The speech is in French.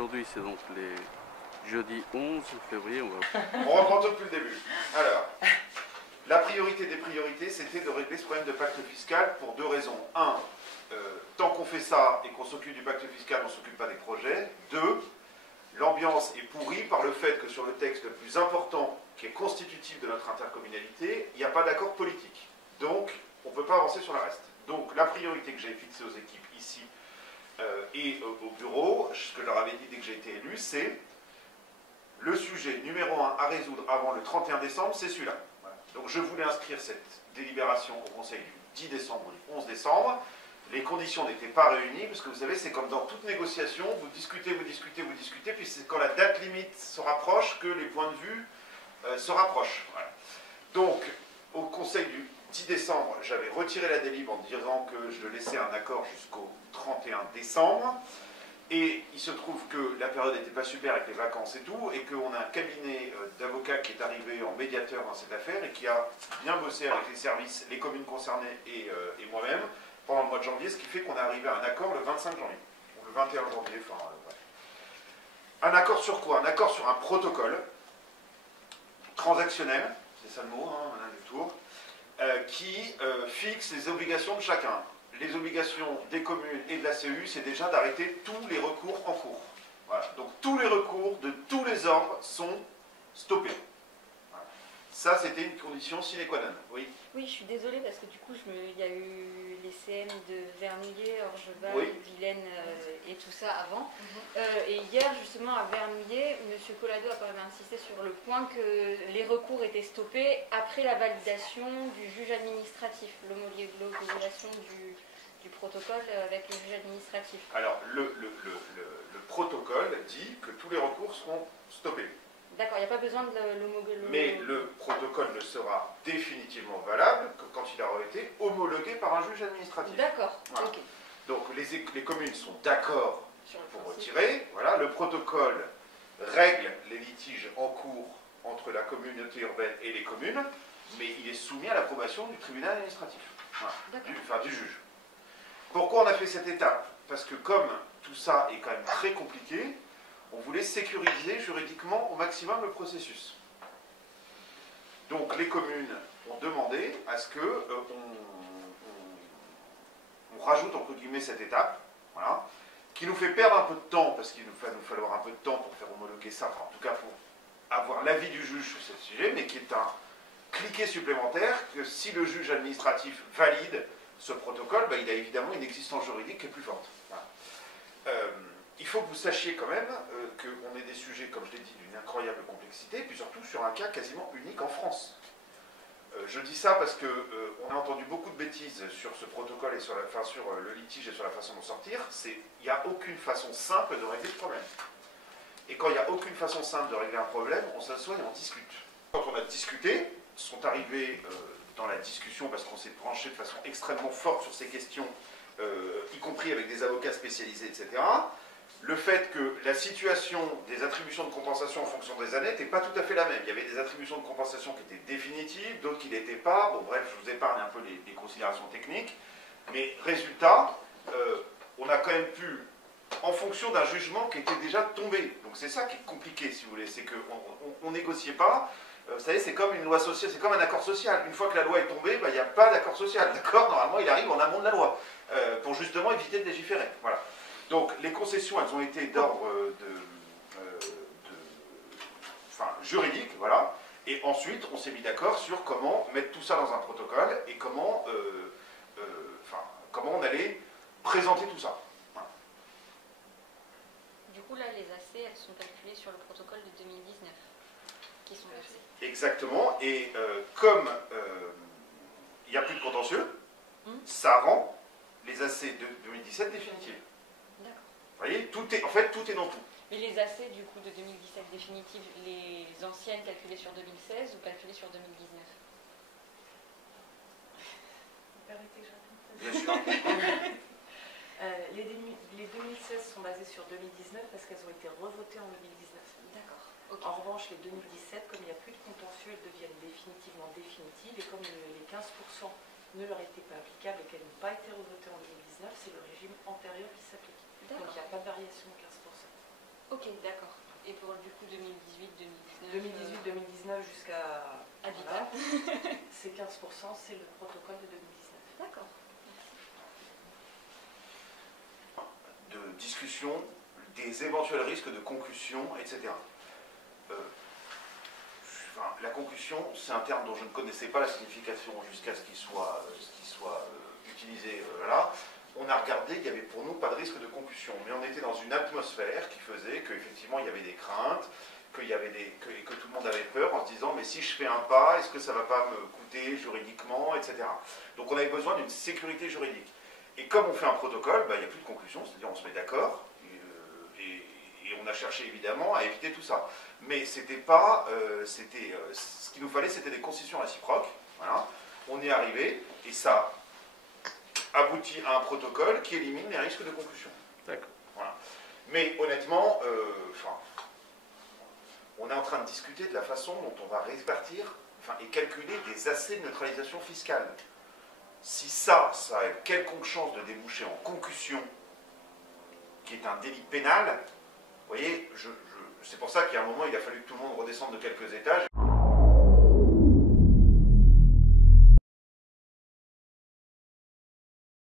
Aujourd'hui, c'est donc les jeudi 11 février. On reprend tout depuis le début. Alors, la priorité des priorités, c'était de régler ce problème de pacte fiscal pour deux raisons. Un, tant qu'on fait ça et qu'on s'occupe du pacte fiscal, on ne s'occupe pas des projets. Deux, l'ambiance est pourrie par le fait que sur le texte le plus important, qui est constitutif de notre intercommunalité, il n'y a pas d'accord politique. Donc, on ne peut pas avancer sur le reste. Donc, la priorité que j'ai fixée aux équipes ici et au bureau, ce que je leur avais dit dès que j'ai été élu, c'est le sujet numéro 1 à résoudre avant le 31 décembre, c'est celui-là. Voilà. Donc, je voulais inscrire cette délibération au Conseil du 10 décembre ou du 11 décembre. Les conditions n'étaient pas réunies, parce que vous savez, c'est comme dans toute négociation, vous discutez, puis c'est quand la date limite se rapproche que les points de vue se rapprochent. Voilà. Donc, au Conseil du 10 décembre, j'avais retiré la délib en disant que je laissais un accord jusqu'au 31 décembre. Et il se trouve que la période n'était pas super avec les vacances et tout, et qu'on a un cabinet d'avocats qui est arrivé en médiateur dans cette affaire et qui a bien bossé avec les services, les communes concernées et moi-même pendant le mois de janvier, ce qui fait qu'on est arrivé à un accord le 25 janvier, ou le 21 janvier, enfin bref. Un accord sur quoi? Un accord sur un protocole transactionnel, c'est ça le mot, hein, Madame Dutour, qui fixe les obligations de chacun. Les obligations des communes et de la CEU, c'est déjà d'arrêter tous les recours en cours. Voilà. Donc tous les recours de tous les ordres sont stoppés. Voilà. Ça, c'était une condition sine qua non. Oui. Oui, je suis désolée parce que du coup, il y a eu les CM de Vernouillet, Orgeval, oui. Vilaine et tout ça avant. Et hier, justement, à Vernouillet, M. Collado a quand même insisté sur le point que les recours étaient stoppés après la validation du juge administratif, l'homologation du protocole avec le juge administratif. Alors, le protocole dit que tous les recours seront stoppés. D'accord, il n'y a pas besoin de l'homologuer. Mais le protocole ne sera définitivement valable que quand il aura été homologué par un juge administratif. D'accord, voilà. ok. Donc les communes sont d'accord pour retirer. Voilà, le protocole règle les litiges en cours entre la communauté urbaine et les communes, mais il est soumis à l'approbation du tribunal administratif, voilà, du juge. Pourquoi on a fait cette étape? Parce que comme tout ça est quand même très compliqué, on voulait sécuriser juridiquement au maximum le processus. Donc les communes ont demandé à ce que on rajoute entre guillemets cette étape, voilà, qui nous fait perdre un peu de temps, parce qu'il va nous falloir un peu de temps pour faire homologuer ça, enfin, en tout cas pour avoir l'avis du juge sur ce sujet, mais qui est un cliquet supplémentaire que si le juge administratif valide ce protocole, ben, il a évidemment une existence juridique qui est plus forte. Voilà. Il faut que vous sachiez quand même qu'on est des sujets, comme je l'ai dit, d'une incroyable complexité, puis surtout sur un cas quasiment unique en France. Je dis ça parce qu'on a entendu beaucoup de bêtises sur ce protocole et sur le litige et sur la façon d'en sortir. Il n'y a aucune façon simple de régler le problème. Et quand il n'y a aucune façon simple de régler un problème, on s'assoit et on discute. Quand on a discuté, sont arrivés dans la discussion, parce qu'on s'est penché de façon extrêmement forte sur ces questions, y compris avec des avocats spécialisés, etc., le fait que la situation des attributions de compensation en fonction des années n'était pas tout à fait la même. Il y avait des attributions de compensation qui étaient définitives, d'autres qui ne l'étaient pas. Bon, bref, je vous épargne un peu les considérations techniques. Mais résultat, on a quand même pu, en fonction d'un jugement qui était déjà tombé. Donc c'est ça qui est compliqué, si vous voulez. C'est qu'on ne négociait pas. Vous savez, c'est comme une loi sociale, c'est comme un accord social. Une fois que la loi est tombée, il n'y a pas d'accord social. D'accord? Normalement, il arrive en amont de la loi, pour justement éviter de légiférer. Voilà. Donc les concessions, elles ont été d'ordre juridique, voilà. Et ensuite, on s'est mis d'accord sur comment mettre tout ça dans un protocole et comment on allait présenter tout ça. Voilà. Du coup, là, les AC, elles sont calculées sur le protocole de 2019, qui sont versées. Exactement. Et comme il n'y a plus de contentieux, ça rend les AC de 2017 définitives. Vous voyez, en fait, tout est dans tout. Mais les AC, du coup, de 2017 définitives, les anciennes calculées sur 2016 ou calculées sur 2019? Vous permettez que je réponde? Bien sûr. Les 2016 sont basées sur 2019 parce qu'elles ont été revotées en 2019. D'accord. Okay. En revanche, les 2017, comme il n'y a plus de contentieux, elles deviennent définitivement définitives. Et comme les 15% ne leur étaient pas applicables et qu'elles n'ont pas été revotées en 2019, c'est le régime antérieur qui s'applique. Donc il n'y a pas de variation de 15%. 2018-2019 jusqu'à Habitat. c'est 15%, c'est le protocole de 2019. D'accord. De discussion des éventuels risques de concussion, etc. La concussion, c'est un terme dont je ne connaissais pas la signification jusqu'à ce qu'il soit utilisé là. On a regardé, il n'y avait pour nous pas de risque de concussion, mais on était dans une atmosphère qui faisait qu'effectivement il y avait des craintes, que tout le monde avait peur en se disant mais si je fais un pas, est-ce que ça ne va pas me coûter juridiquement, etc. Donc on avait besoin d'une sécurité juridique. Et comme on fait un protocole, il n'y a plus de conclusion, c'est-à-dire on se met d'accord, et on a cherché évidemment à éviter tout ça. Mais c'était pas, ce qu'il nous fallait, c'était des concessions réciproques. Voilà. On est arrivé, et ça aboutit à un protocole qui élimine les risques de concussion. D'accord. Voilà. Mais honnêtement, on est en train de discuter de la façon dont on va répartir et calculer des assets de neutralisation fiscale. Si ça a une quelconque chance de déboucher en concussion, qui est un délit pénal, vous voyez, c'est pour ça qu'à un moment, il a fallu que tout le monde redescende de quelques étages